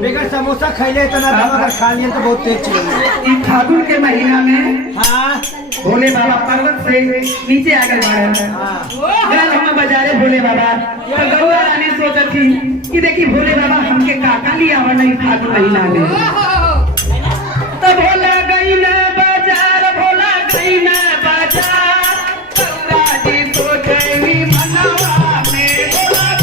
बेगर समोसा खैले इतना अगर खा लिए तो बहुत तेज चलेगी। इस फागुन के महीना में हाँ भोले बाबा पर्वत से नीचे आकर बाढ़ गल हम बाजारे भोले बाबा तो गौरा रानी सोचत थी कि देखी भोले बाबा हमके काका लिया आवा नहीं फागुन महीना में तो भोला गई ना बाजार भोला गई ना बाजार गौरा जी सोचेगी मनवा में भोला